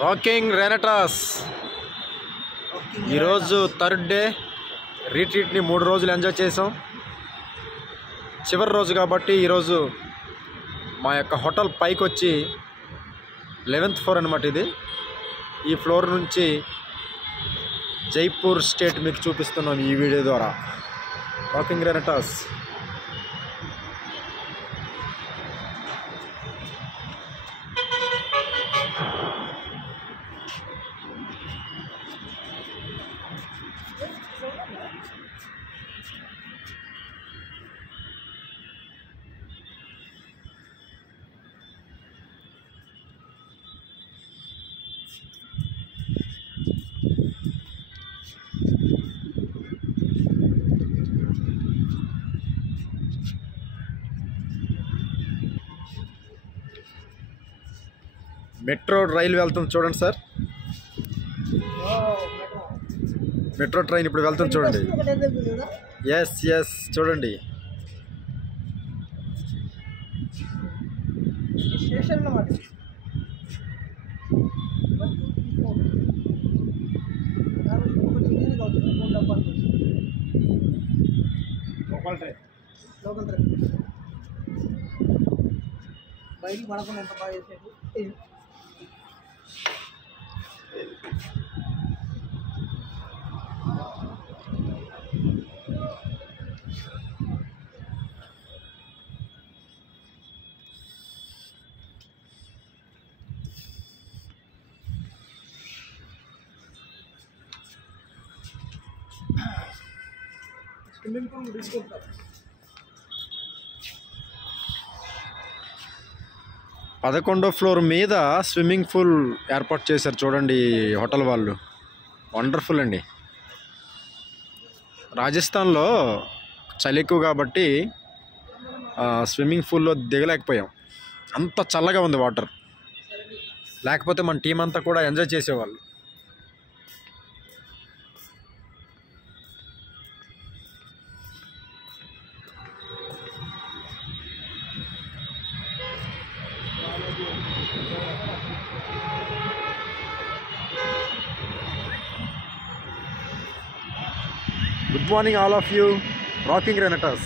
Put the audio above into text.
Rocking రెనటాస్ ఈరోజు third day. రీట్రీట్ని 3 రోజులు enjoy చేసాం. చివరి రోజు కాబట్టి ఈరోజు మా యొక్క హోటల్ పైకి వచ్చి 11th ఫ్లోర్ అనమాట. ఇది ఈ ఫ్లోర్ నుంచి జైపూర్ స్టేట్ మీకు చూపిస్తున్నాం ఈ వీడియో ద్వారా. రాకింగ్ రెనటాస్ మెట్రో రైలు వెళ్తుంది చూడండి సార్. మెట్రో ట్రైన్ ఇప్పుడు వెళ్తుంది చూడండి. ఎస్ ఎస్ చూడండి. లోకల్ ట్రైన్ బయటికి పడకుండా ఎంత బాగా చేసాడు. స్విమ్మింగ్ పూల్ తీసుకుంటారు. 11వ ఫ్లోర్ మీద స్విమ్మింగ్ పూల్ ఏర్పాటు చేశారు చూడండి హోటల్ వాళ్ళు. వండర్ఫుల్ అండి. రాజస్థాన్లో చలి ఎక్కువ కాబట్టి స్విమ్మింగ్ పూల్లో దిగలేకపోయాం. అంత చల్లగా ఉంది వాటర్. లేకపోతే మన టీం అంతా కూడా ఎంజాయ్ చేసేవాళ్ళు. Good morning all of you. Rocking Renatas.